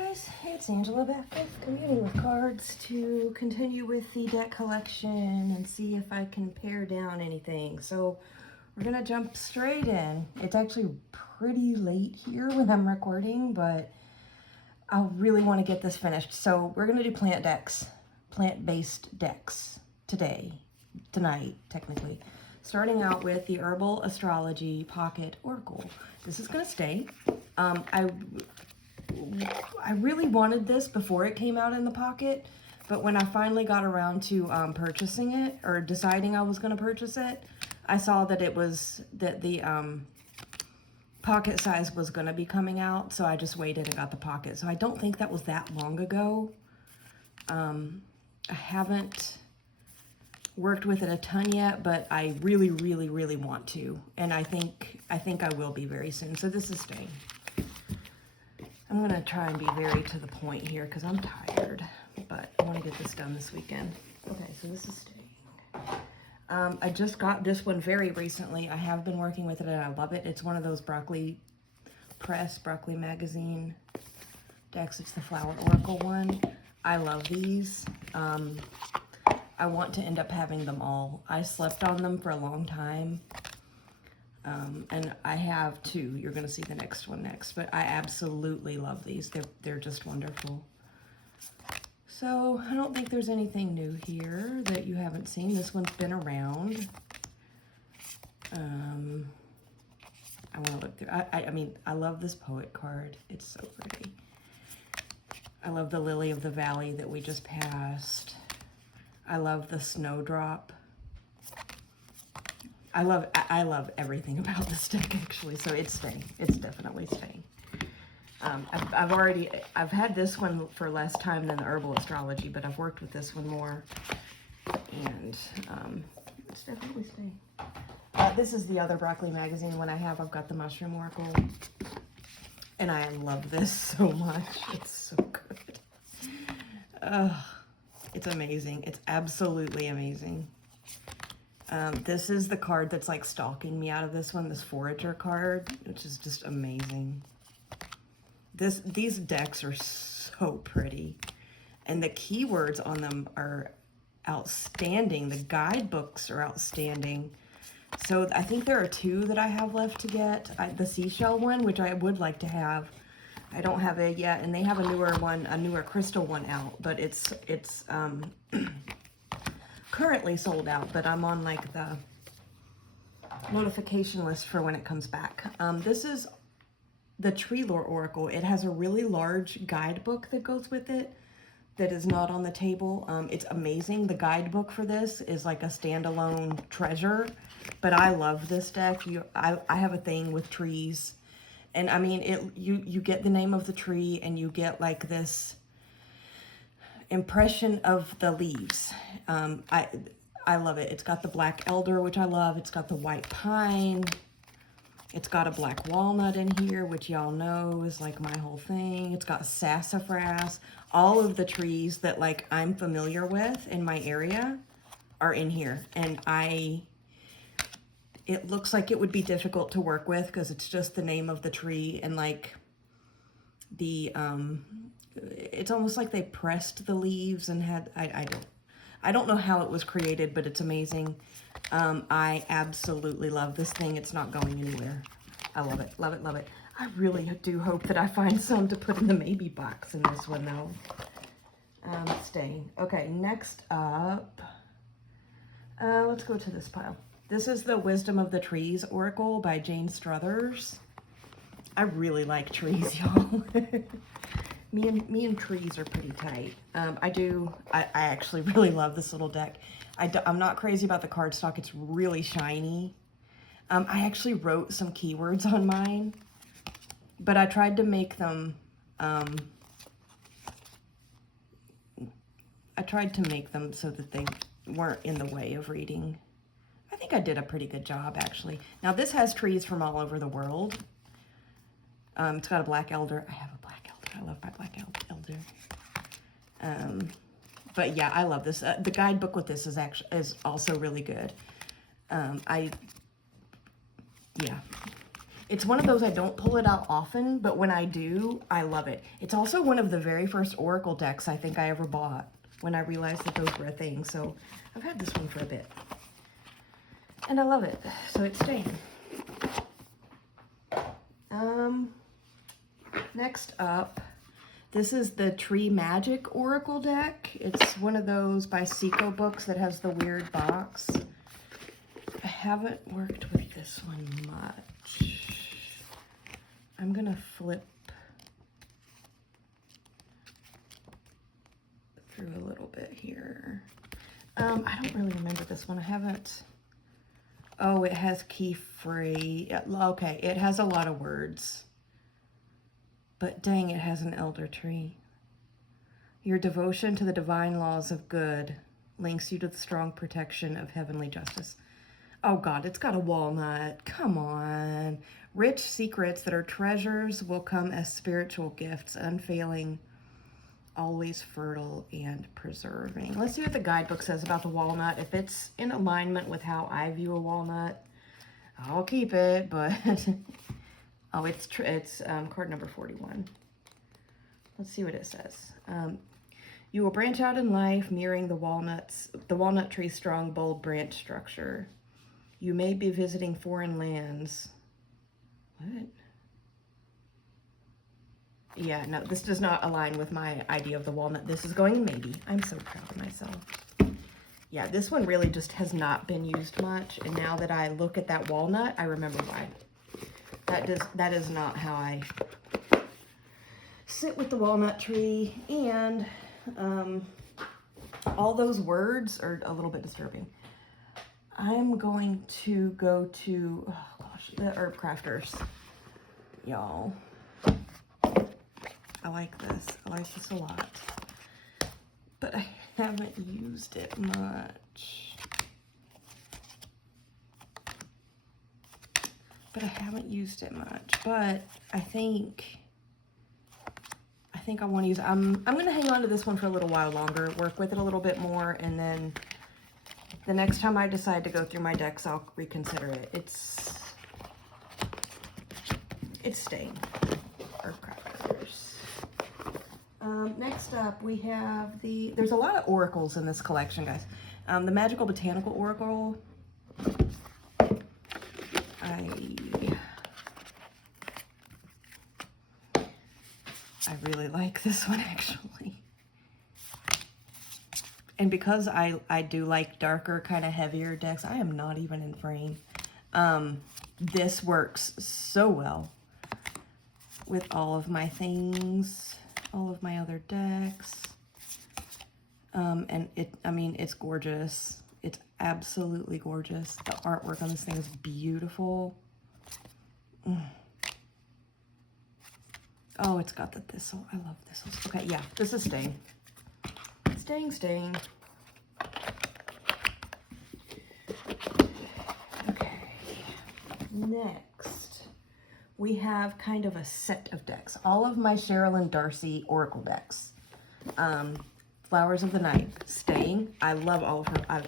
guys, it's Angela back with Communing with Cards to continue with the deck collection and see if I can pare down anything. So we're gonna jump straight in. It's actually pretty late here when I'm recording, but I really want to get this finished. So we're gonna do plant decks, plant-based decks tonight, technically. Starting out with the Herbal Astrology Pocket Oracle. This is gonna stay. I really wanted this before it came out in the pocket, but when I finally got around to purchasing it, or deciding I was going to purchase it, I saw that the pocket size was going to be coming out, so I just waited and got the pocket. So I don't think that was that long ago. I haven't worked with it a ton yet, but I really, really, really want to, and I think I will be very soon. So this is staying. I'm going to try and be very to the point here because I'm tired, but I want to get this done this weekend. Okay, so this is staying. I just got this one very recently. I have been working with it and I love it. It's one of those Broccoli Magazine decks. It's the Flower Oracle one. I love these. I want to end up having them all. I slept on them for a long time. And I have two. You're going to see the next one next, but I absolutely love these. They're just wonderful. So I don't think there's anything new here that you haven't seen. This one's been around. I want to look through. I mean, I love this poet card. It's so pretty. I love the Lily of the Valley that we just passed. I love the Snowdrop. I love everything about this deck, actually, so it's staying. It's definitely staying. I've had this one for less time than the Herbal Astrology, but I've worked with this one more, and it's definitely staying. This is the other Broccoli Magazine one I've got the Mushroom Oracle, and I love this so much. It's so good. It's amazing. It's absolutely amazing. This is the card that's like stalking me out of this one, this Forager card, which is just amazing. These decks are so pretty, and the keywords on them are outstanding. The guidebooks are outstanding. So I think there are two that I have left to get. The Seashell one, which I would like to have. I don't have it yet, and they have a newer crystal one out, but it's currently sold out, but I'm on like the notification list for when it comes back. This is the Treelore Oracle. It has a really large guidebook that goes with it that is not on the table. It's amazing. The guidebook for this is like a standalone treasure, but I love this deck. I have a thing with trees, and I mean, you get the name of the tree and you get like this impression of the leaves. I love it. It's got the black elder, which I love. It's got the white pine. It's got a black walnut in here, which y'all know is like my whole thing. It's got sassafras. All of the trees that like I'm familiar with in my area are in here, and it looks like it would be difficult to work with because it's just the name of the tree, and like the it's almost like they pressed the leaves and had, I don't know how it was created, but it's amazing. I absolutely love this thing. It's not going anywhere. I love it, love it, love it. I really do hope that I find some to put in the maybe box in this one, though. Staying. Okay, next up, let's go to this pile. This is the Wisdom of the Trees Oracle by Jane Struthers. I really like trees, y'all. Me and trees are pretty tight. I actually really love this little deck. I'm not crazy about the cardstock. It's really shiny. I actually wrote some keywords on mine, but I tried to make them, so that they weren't in the way of reading. I think I did a pretty good job, actually. Now, this has trees from all over the world. It's got a black elder. I have a black elder. I love my black elder. But yeah, I love this. The guidebook with this is also really good. Yeah, It's one of those I don't pull it out often, but when I do, I love it. It's also one of the very first Oracle decks I think I ever bought when I realized that those were a thing. So I've had this one for a bit. And I love it. So it's staying. Next up, this is the Tree Magic Oracle deck. It's one of those by Seiko Books that has the weird box. I haven't worked with this one much. I'm gonna flip through a little bit here. I don't really remember this one. I haven't. Oh, it has key free. Okay, it has a lot of words. But dang, it has an elder tree. Your devotion to the divine laws of good links you to the strong protection of heavenly justice. Oh God, it's got a walnut. Come on. Rich secrets that are treasures will come as spiritual gifts, unfailing, always fertile and preserving. Let's see what the guidebook says about the walnut. If it's in alignment with how I view a walnut, I'll keep it, but oh, it's card number 41. Let's see what it says. You will branch out in life, mirroring the walnut tree's strong, bold branch structure. You may be visiting foreign lands. What? Yeah, no, this does not align with my idea of the walnut. This is going in maybe. I'm so proud of myself. Yeah, this one really just has not been used much. And now that I look at that walnut, I remember why. That is not how I sit with the walnut tree. And all those words are a little bit disturbing. I'm going to go to, oh gosh, the Herb Crafters, y'all. I like this. I like this a lot. But I haven't used it much. But I think I want to use it. I'm going to hang on to this one for a little while longer, work with it a little bit more, and then the next time I decide to go through my decks, I'll reconsider it. It's staying. Herb Crafters. Next up, we have there's a lot of oracles in this collection, guys. The Magical Botanical Oracle. I really like this one, actually. And because I do like darker, kind of heavier decks, I am not even in frame. This works so well with all of my things, all of my other decks. And it's gorgeous. It's absolutely gorgeous. The artwork on this thing is beautiful. Oh, it's got the thistle. I love thistles. Okay, yeah, this is staying. Staying. Okay. Next, we have kind of a set of decks. All of my Sherilyn Darcy Oracle decks. Flowers of the Night, staying. I love all of her. Oh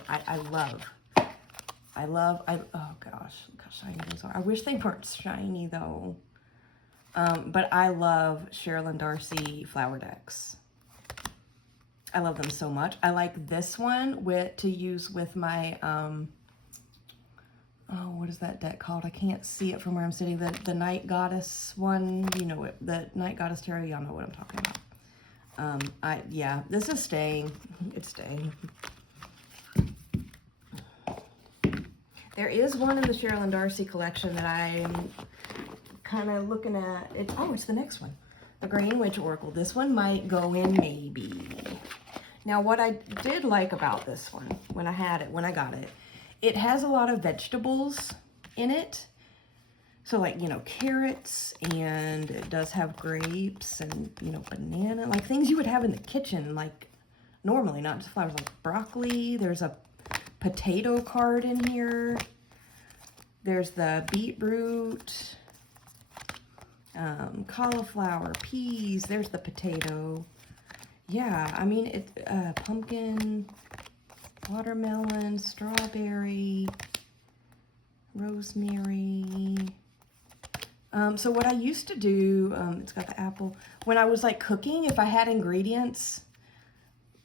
gosh, look how shiny those are. I wish they weren't shiny though. But I love Sherilyn Darcy flower decks. I love them so much. I like this one to use with my, oh, what is that deck called? I can't see it from where I'm sitting. The Night Goddess one, you know it. The Night Goddess Tarot, y'all know what I'm talking about. Yeah, this is staying. It's staying. There is one in the Sherilyn Darcy collection that I'm kind of looking at. It's the next one. The Grain Witch Oracle. This one might go in maybe. Now, what I did like about this one, when I got it, it has a lot of vegetables in it. So like, carrots, and it does have grapes and, banana, like things you would have in the kitchen, like normally, not just flowers, like broccoli. There's a potato card in here. There's the beetroot, cauliflower, peas. There's the potato. Yeah, I mean, pumpkin, watermelon, strawberry, rosemary. So what I used to do, it's got the apple. When I was like cooking, if I had ingredients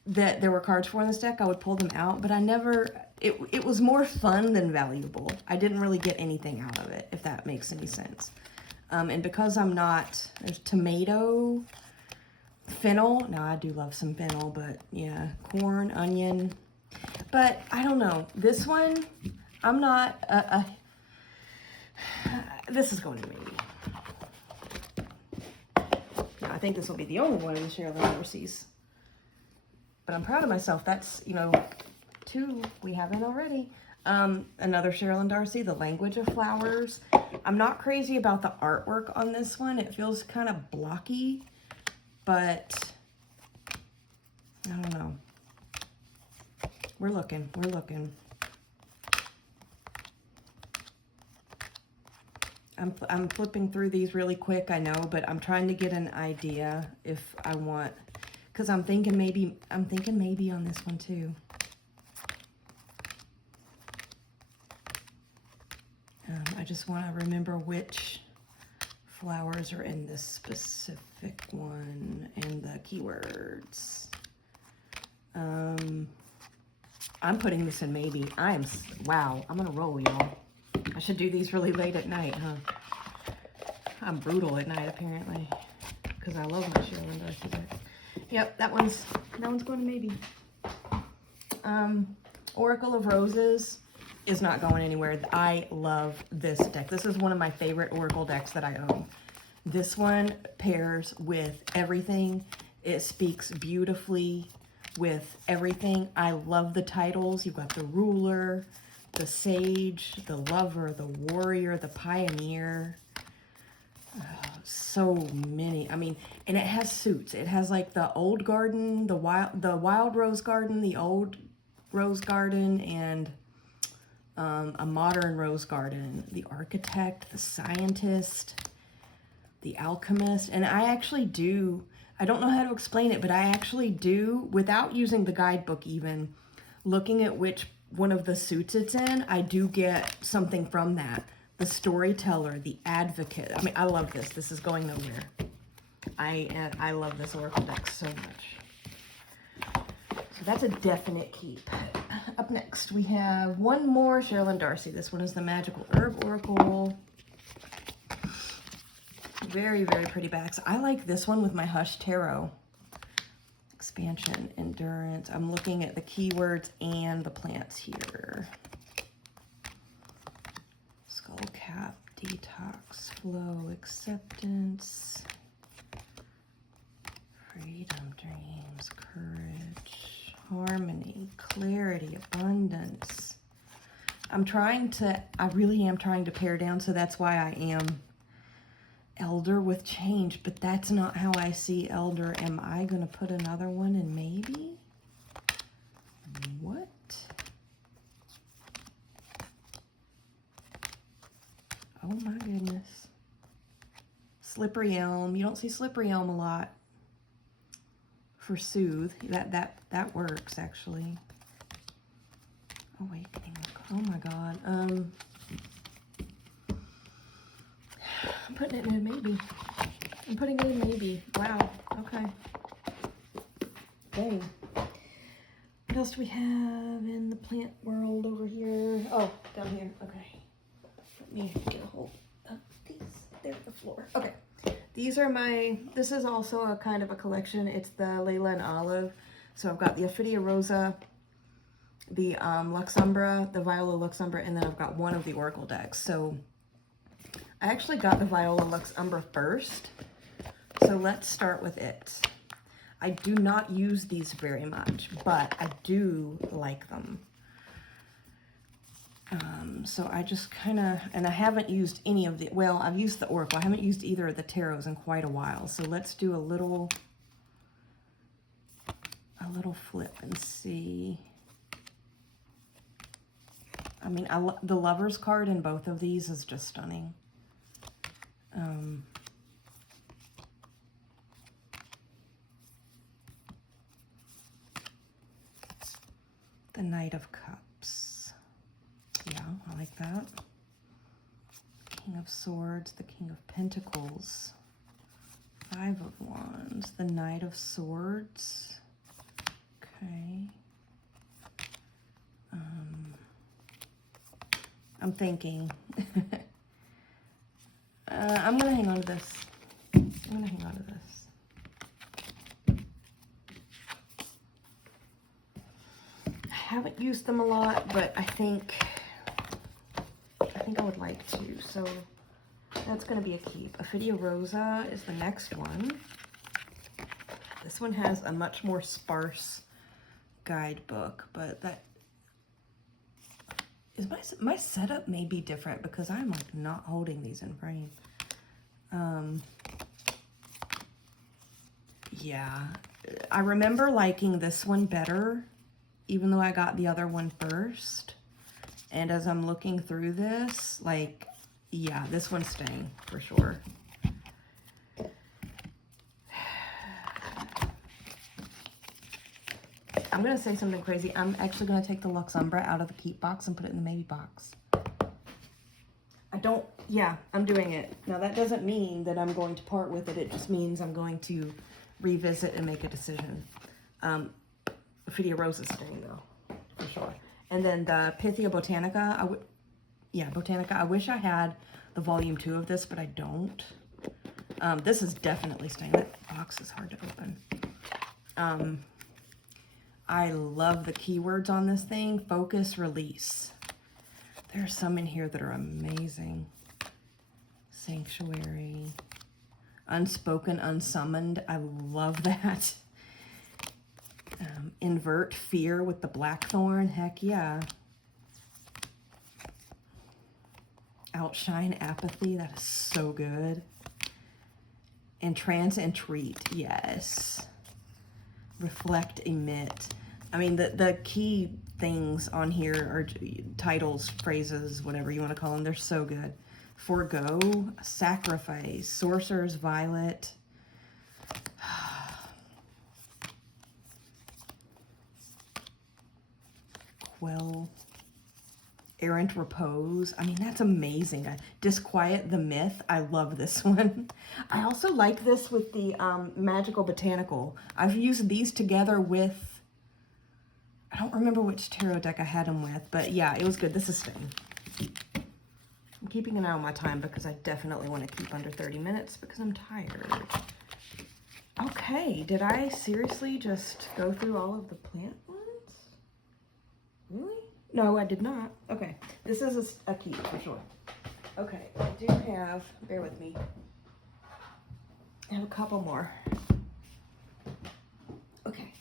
that there were cards for in this deck, I would pull them out, but I never, it was more fun than valuable. I didn't really get anything out of it, if that makes any sense. And because I'm not, there's tomato, fennel. Now I do love some fennel, but yeah, corn, onion. But I don't know. This one, I'm not this is going to maybe. Now, I think this will be the only one of the Sherilyn Darcy's. But I'm proud of myself. That's, you know, 2 we haven't already. Another Sherilyn Darcy, The Language of Flowers. I'm not crazy about the artwork on this one. It feels kind of blocky, but I don't know. We're looking. We're looking. I'm flipping through these really quick, I know, but I'm trying to get an idea if I want, because I'm thinking maybe on this one too. I just want to remember which flowers are in this specific one and the keywords. I'm putting this in maybe. Wow, I'm gonna roll, y'all. I should do these really late at night, huh? I'm brutal at night, apparently, because I love my Sherilyn Darcy deck. Yep, that one's going to maybe. Oracle of Roses is not going anywhere. I love this deck. This is one of my favorite Oracle decks that I own. This one pairs with everything. It speaks beautifully with everything. I love the titles. You've got the Ruler, the Sage, the Lover, the Warrior, the Pioneer. So many. I mean, and it has suits. It has like the old garden, the wild rose garden, the old rose garden, and a modern rose garden. The architect, the scientist, the alchemist. And I actually do, I don't know how to explain it, but I actually do, without using the guidebook even, looking at which one of the suits it's in, I do get something from that. The storyteller, the advocate. I mean, I love this. This is going nowhere. I love this Oracle deck so much. So that's a definite keep. Up next, we have one more Sherilyn Darcy. This one is the Magical Herb Oracle. Very, very pretty backs. I like this one with my Hush Tarot. Expansion, endurance. I'm looking at the keywords and the plants here. Skull cap, detox, flow, acceptance, freedom, dreams, courage, harmony, clarity, abundance. I really am trying to pare down, so that's why I am Elder with change, but that's not how I see Elder. Am I going to put another one in maybe? What? Oh my goodness. Slippery Elm. You don't see Slippery Elm a lot for Soothe. That works actually. Awakening. Oh my god. I'm putting it in maybe. I'm putting it in maybe. Wow. Okay. Dang. What else do we have in the plant world over here? Oh, down here. Okay. Let me get a hold of these. They're at the floor. Okay. These are this is also a kind of a collection. It's the Layla and Olive. So I've got the Ophidia Rosa, the Luxumbra, the Viola Luxumbra, and then I've got one of the Oracle decks. So I actually got the Viola Luxumbra first. So let's start with it. I do not use these very much, but I do like them. So I just kind of, and I haven't used any of the, well, I've used the Oracle. I haven't used either of the tarots in quite a while. So let's do a little flip and see. I mean, the Lover's card in both of these is just stunning. The Knight of Cups. Yeah, I like that. King of of Swords, the King of Pentacles, Five of Wands, the Knight of Swords. Okay. I'm thinking. I'm gonna hang on to this. I'm gonna hang on to this. I haven't used them a lot, but I think I would like to. So that's gonna be a keep. Ophidia Rosa is the next one. This one has a much more sparse guidebook, but that is my setup may be different because I'm like not holding these in frame. Yeah, I remember liking this one better, even though I got the other one first. And as I'm looking through this, like, yeah, this one's staying for sure. I'm going to say something crazy. I'm actually going to take the Luxumbra out of the keep box and put it in the maybe box. I'm doing it. Now, that doesn't mean that I'm going to part with it. It just means I'm going to revisit and make a decision. Ophidia Rosa is staying, though, for sure. And then the Pythia Botanica. Botanica. I wish I had the volume 2 of this, but I don't. This is definitely staying. That box is hard to open. I love the keywords on this thing. Focus, release. There are some in here that are amazing. Sanctuary. Unspoken, unsummoned. I love that. Invert, fear with the blackthorn. Heck yeah. Outshine, apathy. That is so good. Entrance, entreat. Yes. Reflect, emit. I mean, the key things on here are titles, phrases, whatever you want to call them. They're so good. Forgo, sacrifice, sorcerer's violet. Quell, errant repose. I mean, that's amazing. Disquiet the myth. I love this one. I also like this with the Magical Botanical. I've used these together with, I don't remember which tarot deck I had them with, but yeah, it was good. This is staying. I'm keeping an eye on my time because I definitely want to keep under 30 minutes because I'm tired. Okay, did I seriously just go through all of the plant ones? Really? No, I did not. Okay, this is a keep for sure. Okay, I do have, bear with me, I have a couple more. Okay.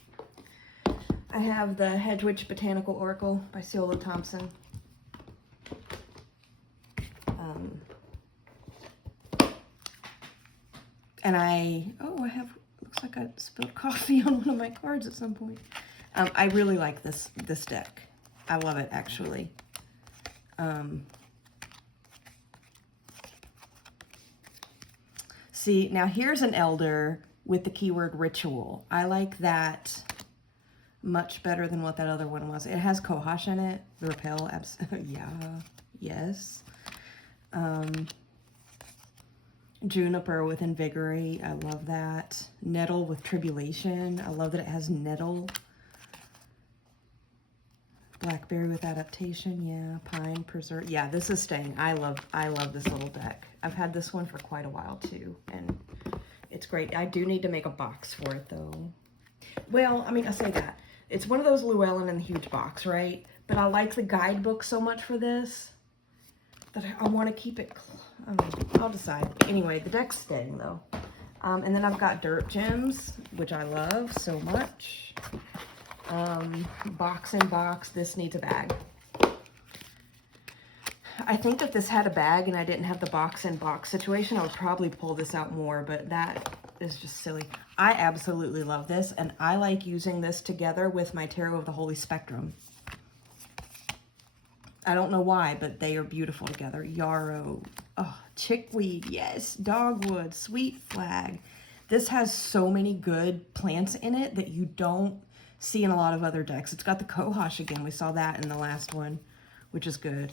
I have the Hedwig Botanical Oracle by Ceola Thompson. And I have, looks like I spilled coffee on one of my cards at some point. I really like this deck. I love it, actually. See, now here's an elder with the keyword ritual. I like that much better than what that other one was. It has Cohosh in it. The repel, yeah, yes. Juniper with invigorate. I love that. Nettle with tribulation. I love that it has nettle. Blackberry with adaptation. Yeah. Pine preserve. Yeah, this is staying. I love this little deck. I've had this one for quite a while too, and it's great. I do need to make a box for it though. Well, I mean, I say that. It's one of those Llewellyn in the huge box, right? But I like the guidebook so much for this that I want to keep it. I mean, I'll decide. Anyway, the deck's staying though. And then I've got Dirt Gems, which I love so much. Box in box. This needs a bag. I think if this had a bag and I didn't have the box in box situation, I would probably pull this out more, but that is just silly. I absolutely love this, and I like using this together with my Tarot of the Holy Spectrum. I don't know why, but they are beautiful together. Yarrow, oh, chickweed, yes, dogwood, sweet flag. This has so many good plants in it that you don't see in a lot of other decks. It's got the Cohosh again. We saw that in the last one, which is good.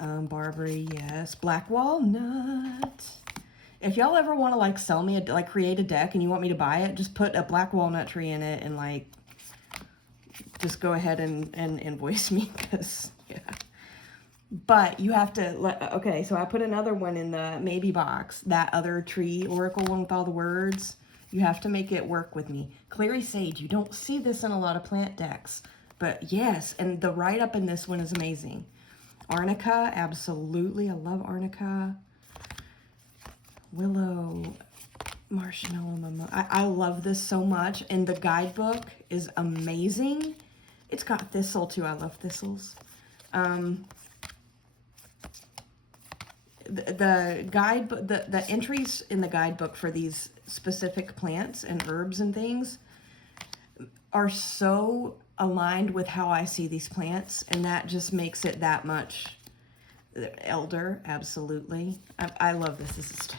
Barberry, yes. Black Walnut. If y'all ever want to like sell me, like create a deck and you want me to buy it, just put a black walnut tree in it and like, just go ahead and invoice me because, yeah. But you have to, okay, so I put another one in the maybe box. That other tree oracle one with all the words. You have to make it work with me. Clary Sage, you don't see this in a lot of plant decks. But yes, and the write-up in this one is amazing. Arnica, absolutely. I love Arnica. Willow, Marshmallow. I love this so much. And the guidebook is amazing. It's got thistle too. I love thistles. The guidebook, the entries in the guidebook for these specific plants and herbs and things are so aligned with how I see these plants, and that just makes it that much elder. Absolutely. I love this as a stain,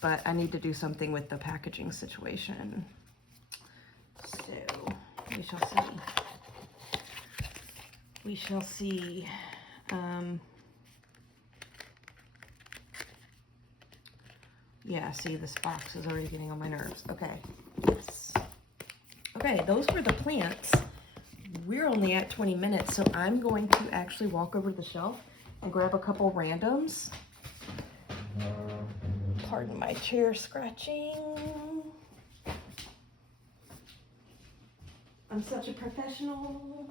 but I need to do something with the packaging situation, so we shall see. We shall see. Yeah, see, this box is already getting on my nerves. Okay, yes. Okay, those were the plants. We're only at 20 minutes, so I'm going to actually walk over to the shelf and grab a couple randoms. Pardon my chair scratching. I'm such a professional.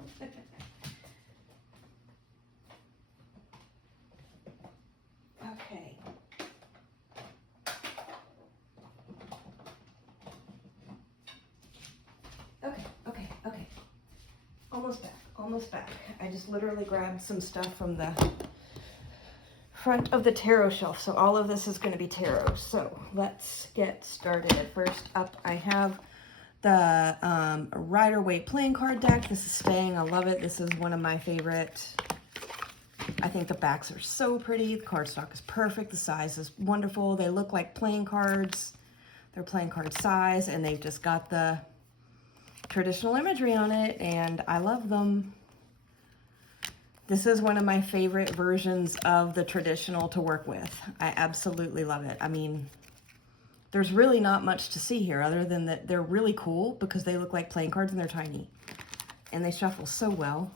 Okay. Okay. Almost back. I just literally grabbed some stuff from the front of the tarot shelf. So all of this is going to be tarot. So let's get started. First up, I have the Rider-Waite playing card deck. This is staying. I love it. This is one of my favorite. I think the backs are so pretty. The cardstock is perfect. The size is wonderful. They look like playing cards. They're playing card size, and they've just got the traditional imagery on it, and I love them. This is one of my favorite versions of the traditional to work with. I absolutely love it. I mean, there's really not much to see here other than that they're really cool because they look like playing cards and they're tiny. And they shuffle so well.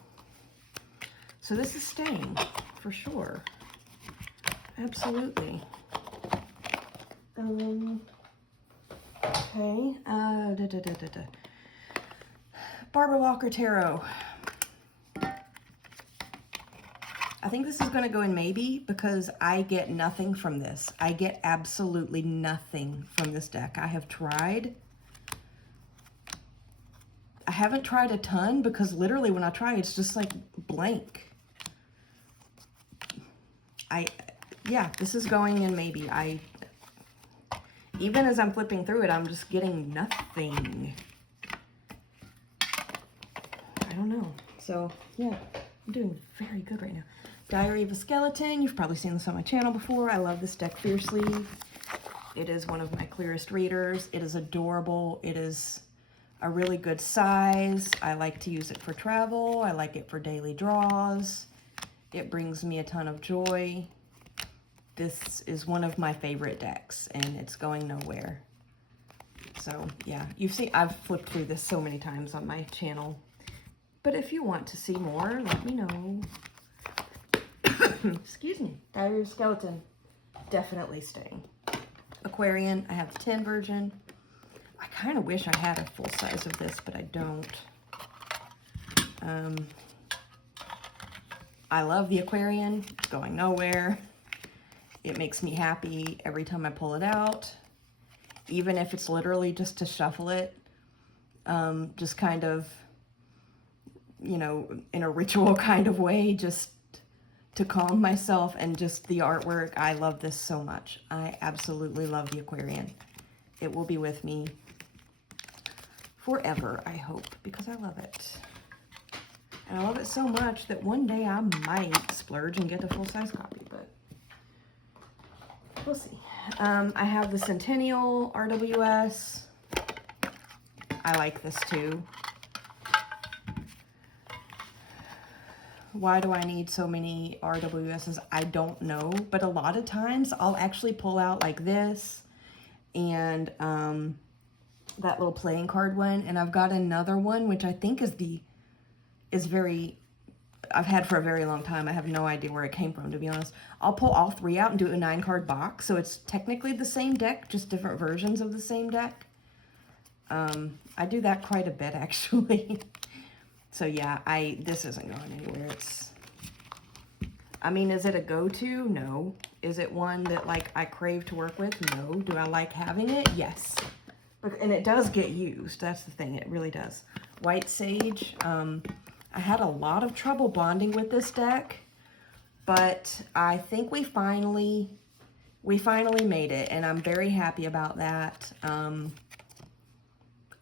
So this is staying for sure. Absolutely. Okay. Barbara Walker Tarot. I think this is going to go in maybe because I get nothing from this. I get absolutely nothing from this deck. I have tried. I haven't tried a ton because literally when I try, it's just like blank. Yeah, this is going in maybe. Even as I'm flipping through it, I'm just getting nothing. I don't know. So, yeah, I'm doing very good right now. Diary of a Skeleton. You've probably seen this on my channel before. I love this deck fiercely. It is one of my clearest readers. It is adorable. It is a really good size. I like to use it for travel. I like it for daily draws. It brings me a ton of joy. This is one of my favorite decks, and it's going nowhere. So, yeah, you've seen, I've flipped through this so many times on my channel. But if you want to see more, let me know. Excuse me. Diary of Skeleton. Definitely staying. Aquarian. I have the 10 version. I kind of wish I had a full size of this, but I don't. I love the Aquarian. It's going nowhere. It makes me happy every time I pull it out. Even if it's literally just to shuffle it. Just kind of, you know, in a ritual kind of way, just to calm myself, and just the artwork. I love this so much. I absolutely love the Aquarian. It will be with me forever, I hope, because I love it. And I love it so much that one day I might splurge and get a full-size copy, but we'll see. I have the Centennial RWS. I like this too. Why do I need so many RWSs? I don't know, but a lot of times I'll actually pull out like this and that little playing card one, and I've got another one which I think I've had for a very long time. I have no idea where it came from, to be honest. I'll pull all three out and do a 9-card box, so it's technically the same deck, just different versions of the same deck. I do that quite a bit, actually. So yeah, this isn't going anywhere. I mean, is it a go-to? No. Is it one that, like, I crave to work with? No. Do I like having it? Yes. And it does get used. That's the thing. It really does. White Sage. I had a lot of trouble bonding with this deck, but I think we finally made it, and I'm very happy about that.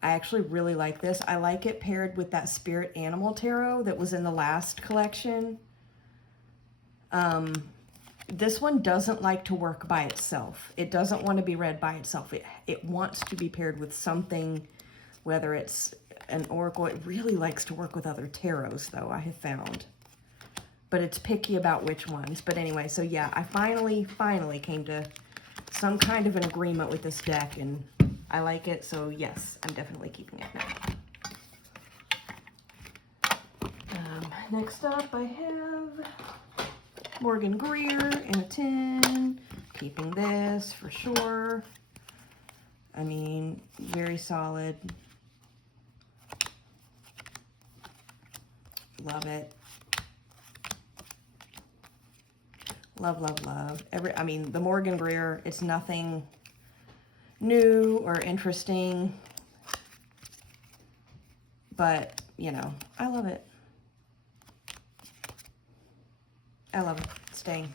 I actually really like this. I like it paired with that Spirit Animal Tarot that was in the last collection. This one doesn't like to work by itself. It doesn't want to be read by itself. It wants to be paired with something, whether it's an oracle. It really likes to work with other tarots, though, I have found. But it's picky about which ones. But anyway, so yeah, I finally came to some kind of an agreement with this deck, and I like it, so yes, I'm definitely keeping it now. Next up, I have Morgan Greer in a tin. Keeping this for sure. I mean, very solid. Love it. Love, love, love. I mean, the Morgan Greer, it's nothing new or interesting, but, you know, I love it. I love it. It's staying.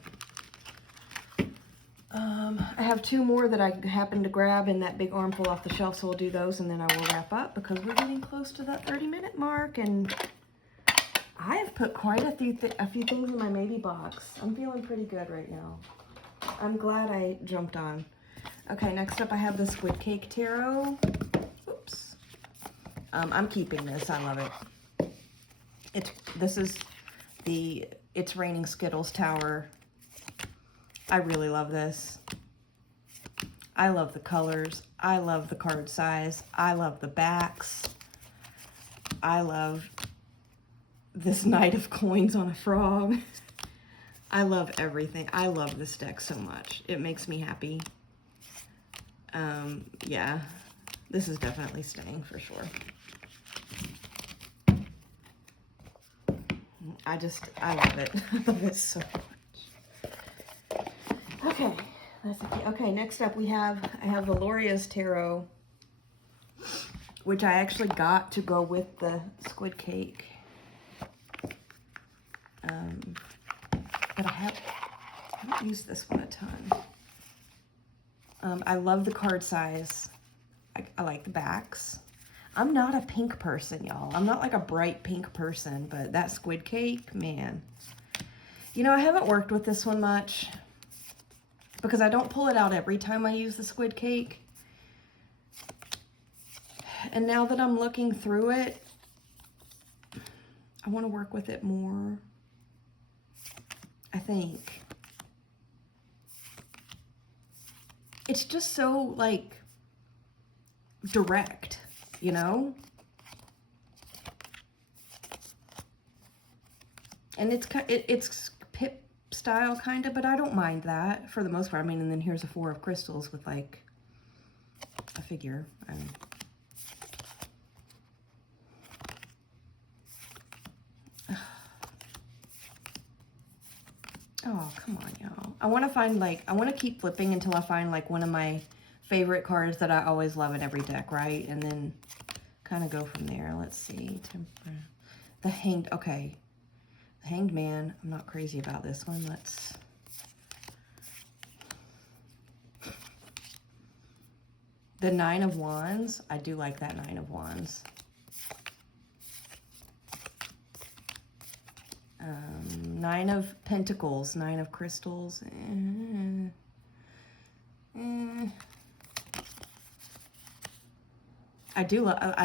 I have two more that I happened to grab in that big armful off the shelf, so we'll do those, and then I will wrap up because we're getting close to that 30-minute mark, and I have put quite a few things in my maybe box. I'm feeling pretty good right now. I'm glad I jumped on. Okay, next up I have the Squid Cake Tarot. Oops. I'm keeping this. I love it. This is the It's Raining Skittles Tower. I really love this. I love the colors. I love the card size. I love the backs. I love this Knight of Coins on a frog. I love everything. I love this deck so much. It makes me happy. Yeah, this is definitely staying for sure. I love it. I love it so much. Okay, okay, next up I have Valoria's Tarot, which I actually got to go with the Squid Cake. But I haven't used this one a ton. I love the card size. I like the backs. I'm not a pink person, y'all. I'm not like a bright pink person, but that Squid Cake, man. You know, I haven't worked with this one much because I don't pull it out every time I use the Squid Cake. And now that I'm looking through it, I want to work with it more, I think. It's just so, like, direct, you know? And it's Pip style, kind of, but I don't mind that for the most part. I mean, and then here's a 4 of crystals with, like, a figure. Oh, come on, y'all. I want to keep flipping until I find, like, one of my favorite cards that I always love in every deck, right? And then kind of go from there. Let's see. The Hanged, okay. The Hanged Man. I'm not crazy about this one. The 9 of Wands. I do like that 9 of Wands. 9 of Pentacles, 9 of Crystals. I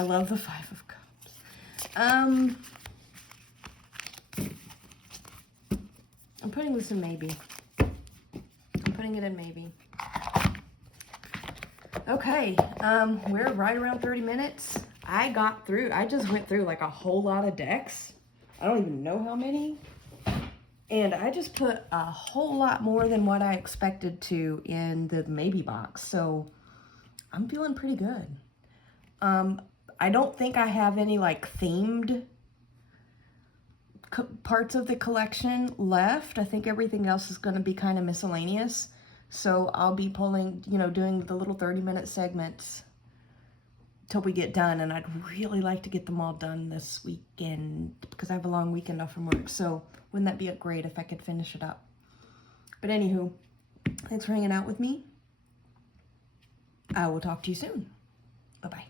love the 5 of Cups. putting this in maybe. I'm putting it in maybe. Okay, we're right around 30 minutes. I just went through like a whole lot of decks. I don't even know how many. And I just put a whole lot more than what I expected to in the maybe box. So I'm feeling pretty good. I don't think I have any like themed parts of the collection left. I think everything else is going to be kind of miscellaneous. So I'll be pulling, you know, doing the little 30-minute segments till we get done. And I'd really like to get them all done this weekend because I have a long weekend off from work. So wouldn't that be great if I could finish it up? But anywho, thanks for hanging out with me. I will talk to you soon. Bye-bye.